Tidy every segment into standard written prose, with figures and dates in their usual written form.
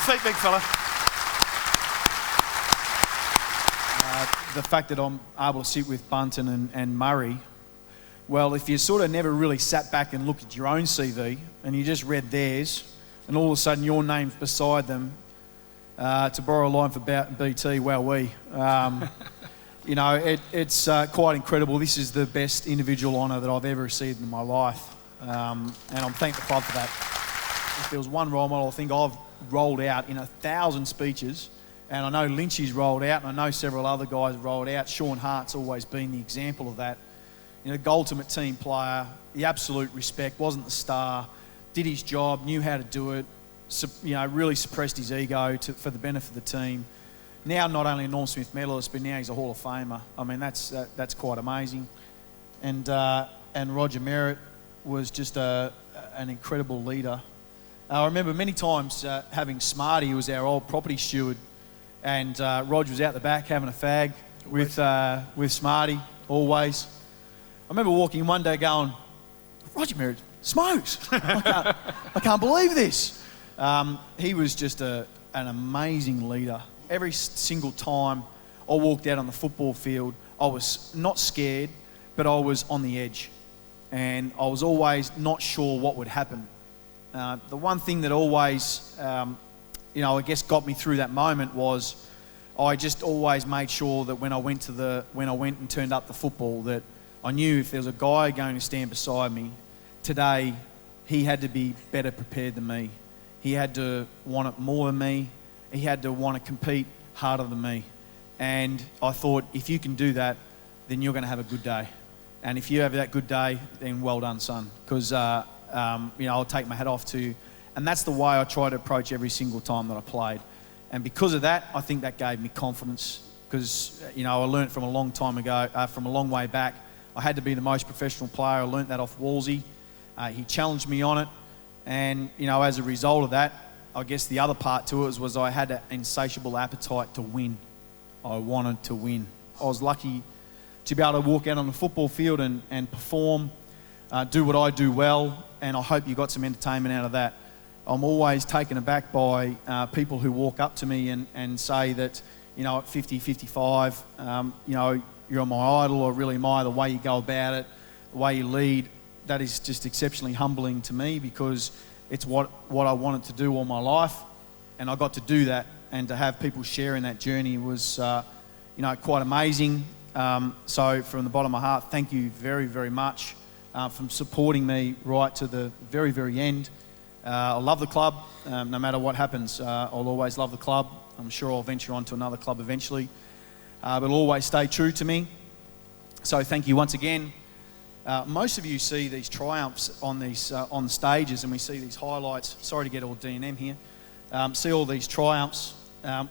feet, big fella. The fact that I'm able to sit with Bunton and Murray, well, if you sort of never really sat back and looked at your own CV and you just read theirs, and all of a sudden your name's beside them, to borrow a line for BT, wowee. You know, it's quite incredible. This is the best individual honour that I've ever received in my life, and I'm thankful for that. If there was one role model, I think I've rolled out in 1,000 speeches, and I know Lynchy's rolled out, and I know several other guys have rolled out. Sean Hart's always been the example of that. You know, ultimate team player, the absolute respect, wasn't the star, did his job, knew how to do it, you know, really suppressed his ego for the benefit of the team. Now not only a Norm Smith medalist, but now he's a Hall of Famer. I mean, that's quite amazing. And Roger Merritt was just an incredible leader. I remember many times having Smarty, who was our old property steward, and Roger was out the back having a fag with Smarty, always. I remember walking one day going, Roger Merritt smokes. I can't believe this. He was just an amazing leader. Every single time I walked out on the football field, I was not scared, but I was on the edge. And I was always not sure what would happen. The one thing that always, you know, I guess got me through that moment was I just always made sure that when I went and turned up the football, that I knew if there was a guy going to stand beside me today, he had to be better prepared than me. He had to want it more than me. He had to want to compete harder than me. And I thought, if you can do that, then you're going to have a good day. And if you have that good day, then well done, son. Because, you know, I'll take my hat off to you. And that's the way I try to approach every single time that I played. And because of that, I think that gave me confidence. Because, you know, I learnt from a long time ago, from a long way back, I had to be the most professional player. I learnt that off Wolsey. He challenged me on it. And, you know, as a result of that, I guess the other part to it was I had an insatiable appetite to win. I wanted to win. I was lucky to be able to walk out on the football field and perform, do what I do well, and I hope you got some entertainment out of that. I'm always taken aback by people who walk up to me and say that, you know, at 50, 55, you know, you're my idol, or really admire the way you go about it, the way you lead. That is just exceptionally humbling to me, because it's what I wanted to do all my life, and I got to do that, and to have people sharing that journey was, you know, quite amazing. So from the bottom of my heart, thank you very, very much for supporting me right to the very, very end. I love the club. No matter what happens, I'll always love the club. I'm sure I'll venture on to another club eventually, but it'll always stay true to me. So thank you once again. Most of you see these triumphs on the stages, and we see these highlights. Sorry to get all D&M here. See all these triumphs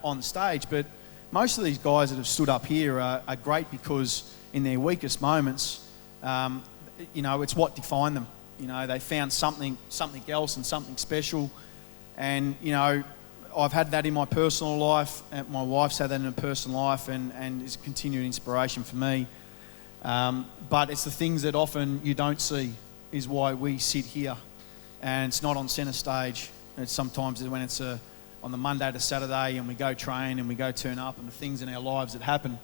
on the stage, but most of these guys that have stood up here are great because in their weakest moments, you know, it's what defined them. You know, they found something else and something special. And, you know, I've had that in my personal life, and my wife's had that in her personal life, and is a continued inspiration for me. But it's the things that often you don't see is why we sit here, and it's not on centre stage. It's sometimes when it's on the Monday to Saturday, and we go train and we go turn up, and the things in our lives that happen,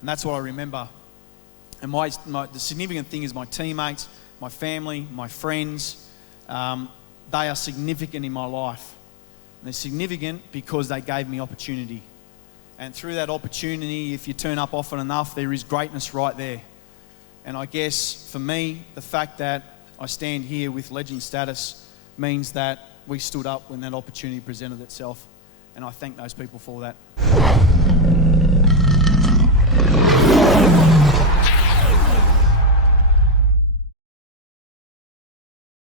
and that's what I remember. And the significant thing is my teammates, my family, my friends. They are significant in my life. And they're significant because they gave me opportunity, and through that opportunity, if you turn up often enough, there is greatness right there. And I guess for me, the fact that I stand here with legend status means that we stood up when that opportunity presented itself. And I thank those people for that.